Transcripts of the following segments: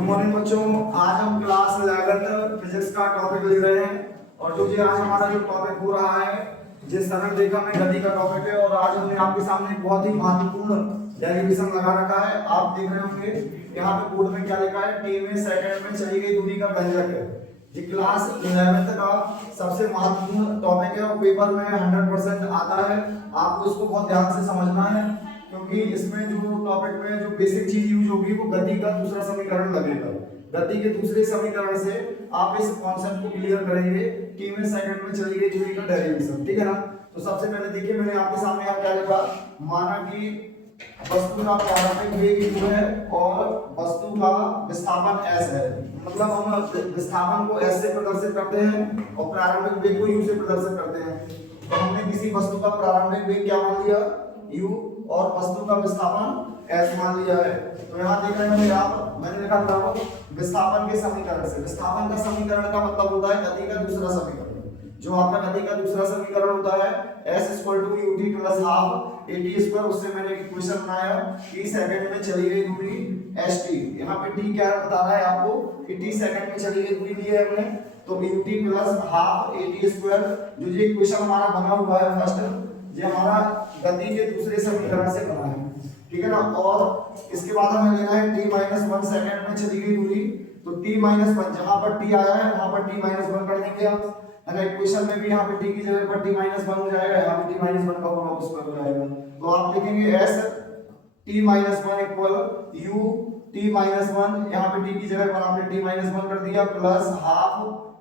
Good morning बच्चों, आज हम क्लास 11th फिजिक्स का टॉपिक ले रहे हैं। और जो आज हमारा जो टॉपिक हो रहा है, जिस सरल रेखा में गति का टॉपिक है। और आज हमने आपके सामने बहुत ही महत्वपूर्ण डेरिवेशन लगा रखा है। आप देख रहे होंगे यहाँ पे बोर्ड में क्या लिखा है, टी में सेकंड में चली गई दूरी का व्यंजक है। ये क्लास 11th का सबसे महत्वपूर्ण टॉपिक है और पेपर में 100% आता है। आपको इसको बहुत ध्यान से समझना है, क्योंकि इसमें जो टॉपिक में जो बेसिक चीज यूज होगी वो गति का दूसरा समीकरण लगेगा। गति के दूसरे समीकरण से आप इस कॉन्सेप्ट को क्लियर करेंगे कि में सेकंड में चली गई दूरी का डेरिवेशन, ठीक है ना। तो सबसे पहले देखिए, मैंने आपके सामने यहाँ क्या लिखा, माना कि वस्तु का प्रारंभिक वेग u है और वस्तु का विस्थापन s है। मतलब हम विस्थापन को s से प्रदर्शित करते हैं और प्रारंभिक वेग को u से प्रदर्शित करते हैं। तो हमने किसी वस्तु का प्रारंभिक वेग क्या मान लिया, u, और वस्तु का विस्थापन s मान लिया है। तो यहाँ देख रहे हैं आप, मैंने लिखा था विस्थापन के समीकरण से। विस्थापन का समीकरण का मतलब होता है गति का दूसरा समीकरण। जो आपका गति का दूसरा समीकरण होता है s = ut + ½ at²। उससे मैंने एक इक्वेशन बनाया कि सेकंड में चली गई दूरी st। यहाँ पे t क्या बता रहा है आपको कि t सेकंड में चली गई दूरी ली है हमने, तो ut + ½ at²। जो ये इक्वेशन हमारा बना हुआ है फर्स्ट, ये हमारा गति के दूसरे समीकरण से बना है, ठीक है ना। और इसके बाद हमें लेना है t-1 सेकंड में चली गई दूरी। तो t-1 जहां पर t आया है वहां पर t-1 कर देंगे आप, है ना। इक्वेशन में भी यहाँ पे t की जगह पर t-1 हो जाएगा, यहाँ पे t-1 का होल स्क्वायर हो जाएगा। तो आप लिखेंगे s t-1 = u t-1, यहाँ पे t की जगह पर आपने t-1 कर दिया, प्लस ½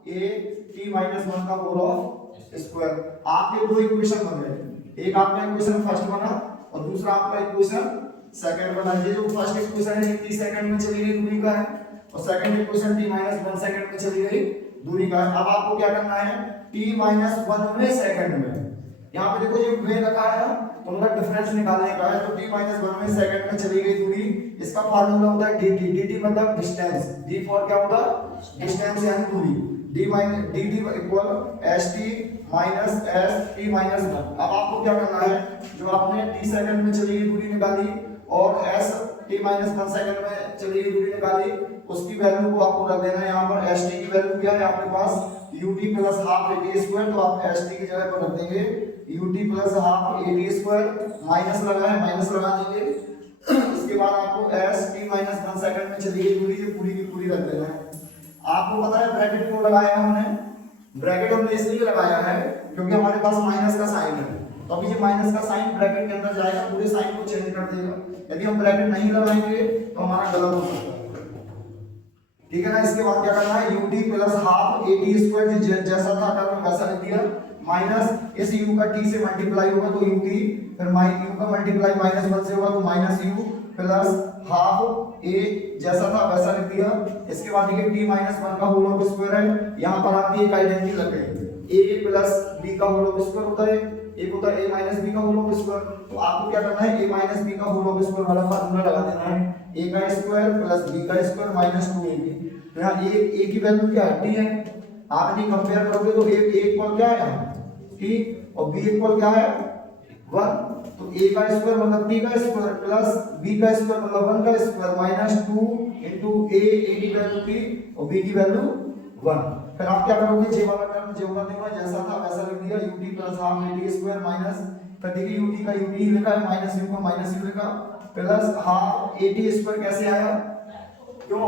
a t-1 का होल स्क्वायर। आपके दो इक्वेशन बन गए, एक आपका इक्वेशन फर्स्ट बना और दूसरा आपका इक्वेशन सेकंड बना। ये जो फर्स्ट इक्वेशन है t सेकंड में चली गई दूरी का है और सेकंड इक्वेशन t-1 सेकंड में चली गई दूरी का है। अब आपको क्या करना है, t-1वें सेकंड में, यहाँ पे देखो ये वे रखा है, तो उनका डिफरेंस निकालने का है। तो t-1वें सेकंड में चली गई दूरी, इसका फार्मूला होता है dt। dt मतलब डिस्टेंस, d फॉर क्या होता है, डिस्टेंस यानी दूरी। dt = st minus s t-1। अब आपको क्या करना है, जो आपने t सेकंड में चली गई दूरी निकाली और s t-1 सेकंड में चली गई दूरी निकाली, उसकी वैल्यू को आपको रख देना है। यहाँ पर st की वैल्यू क्या है आपके पास, ut + ½ at²। तो आप st की जगह पर रख देंगे ut + ½ at², माइनस लगा है, माइनस लगा देंगे। इसके बाद आपको s t-1 सेकंड में चली गई दूरी, ये पूरी की पूरी रख देना है। आपको पता है ब्रैकेट क्यों लगाया हमने, ब्रैकेट हमने इसलिए लगाया है क्योंकि हमारे पास माइनस का साइन है। तो अभी ये माइनस का साइन ब्रैकेट के अंदर जाएगा, पूरे साइन को चेंज कर देगा। यदि हम ब्रैकेट नहीं लगाएंगे तो हमारा गलत हो सकता है, ठीक है ना। इसके बाद क्या करना है, ut + ½ at², जैसा था टर्म वैसा लिख दिया, माइनस इस u का t से मल्टीप्लाई होगा तो ut, फिर u का मल्टीप्लाई -1 से होगा तो -u + ½ a, जैसा था वैसा लिख दिया। इसके बाद देखिए t-1 का होल स्क्वायर है, यहाँ पर आपकी एक आइडेंटिटी लग गई, a + b का होल स्क्वायर होता है, एक होता है a - b का होल स्क्वायर। तो आपको क्या करना है, a - b का होल स्क्वायर वाला फार्मूला लगा देना है, a का स्क्वायर + b का स्क्वायर -2ab। तो यहाँ a की वैल्यू क्या है, t है। आप यदि कंपेयर करोगे तो a इक्वल क्या है, t, और b इक्वल क्या है, 1। तो a का स्क्वायर मतलब t का स्क्वायर प्लस b का स्क्वायर मतलब 1 का स्क्वायर -2 * a की वैल्यू t और b की वैल्यू 1। फिर आप क्या करोगे, जे वाला टर्म जे होगा देखो जैसा था वैसा लिख दिया, ut + ½ at² माइनस, फिर देखिए ut का ut ही लिखा है, माइनस u का माइनस u लिखा, प्लस ½ at² कैसे आया, क्यों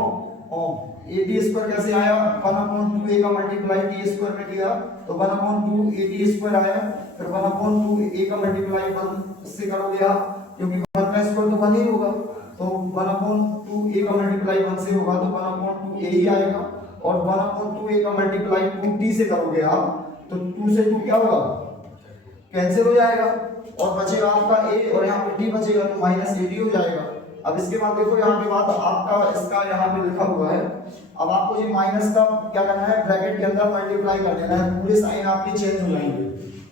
at² कैसे आया, 1/2 a का मल्टीप्लाई t² में किया तो 1/2 at² आया। फिर 1/2 a का मल्टीप्लाई 1 से करोगे आप, क्योंकि 1 का स्क्वायर तो 1 ही होगा, तो 1/2 a का मल्टीप्लाई 1 से होगा तो 1/2 a ही आएगा। और 1/2 a का मल्टीप्लाई 2t से करोगे आप तो 2 से 2 क्या होगा, कैंसिल हो जाएगा और बचेगा आपका a, और यहाँ पे t बचेगा तो -at हो जाएगा। अब इसके बाद देखो यहाँ के बाद आपका इसका यहाँ पे लिखा हुआ है। अब आपको ये माइनस का क्या करना है, ब्रैकेट के अंदर मल्टीप्लाई कर देना है, पूरे साइन आपके चेंज हो जाएंगे,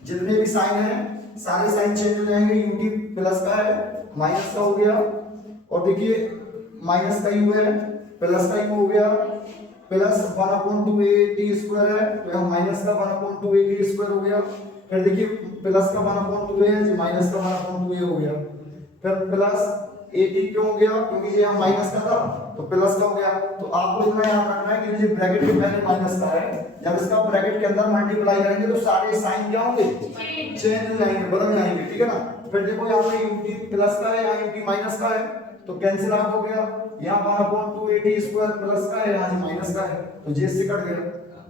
जितने भी साइन है सारे साइन चेंज हो जाएंगे। ut प्लस का है, माइनस का हो गया, और देखिए माइनस का u है, प्लस का u हो गया, प्लस 1/2 at² है तो यहाँ माइनस का 1/2 at² हो गया। फिर देखिए प्लस का 1/2 है, माइनस का 1/2 हो गया, फिर प्लस at क्यों हो गया, क्योंकि ये यहाँ माइनस का था तो प्लस का हो गया। तो आपको इतना याद रखना है कि जो ब्रैकेट के पहले माइनस का है, जब इसका ब्रैकेट के अंदर मल्टीप्लाई करेंगे तो सारे साइन क्या होंगे, चेंज हो जाएंगे, बदल जाएंगे, ठीक है ना। फिर देखो यहाँ पे यूटी प्लस का है, यहाँ यूटी माइनस का है, तो कैंसिल आउट हो गया। यहाँ 1/2 स्क्वायर प्लस का है, यहाँ माइनस का है, तो जे से कट गया।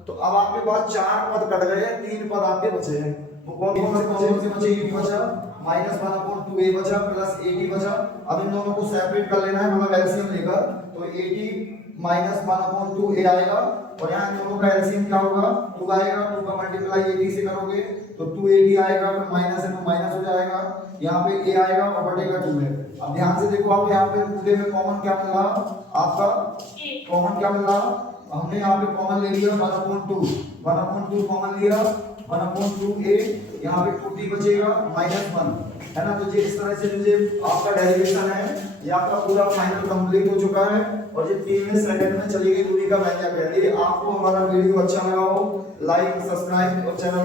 तो अब आपके पास 4 पद कट गए, 3 पद आपके बचे हैं। वो कौन से बचे? ये बचा, -1/2 a बचा प्लस 80 बचा। अब इन दोनों को सेपरेट कर लेना है, मतलब एलसीएम लेकर, तो 80 -1/2 a आएगा, और यहाँ दोनों का एलसीएम क्या होगा, 2 आएगा। 2 का मल्टीप्लाई 80 से करोगे तो 280 आएगा, फिर माइनस है तो माइनस हो जाएगा, यहाँ पे a आएगा और बटेगा 2 है। अब ध्यान से देखो, आप यहाँ पे पूरे में कॉमन क्या मिल रहा आपका, कॉमन क्या मिल रहा, हमने यहाँ पे कॉमन ले लिया 1/2 कॉमन लिया, 1/2 a, यहाँ पे 2t बचेगा -1, है ना। तो ये इस तरह से जो आपका डेरिवेशन है ये आपका पूरा फाइनल कंप्लीट हो चुका है, और ये 3 सेकंड में चली गई दूरी का व्यंजक है। ये आपको हमारा वीडियो अच्छा लगा हो, लाइक, सब्सक्राइब और चैनल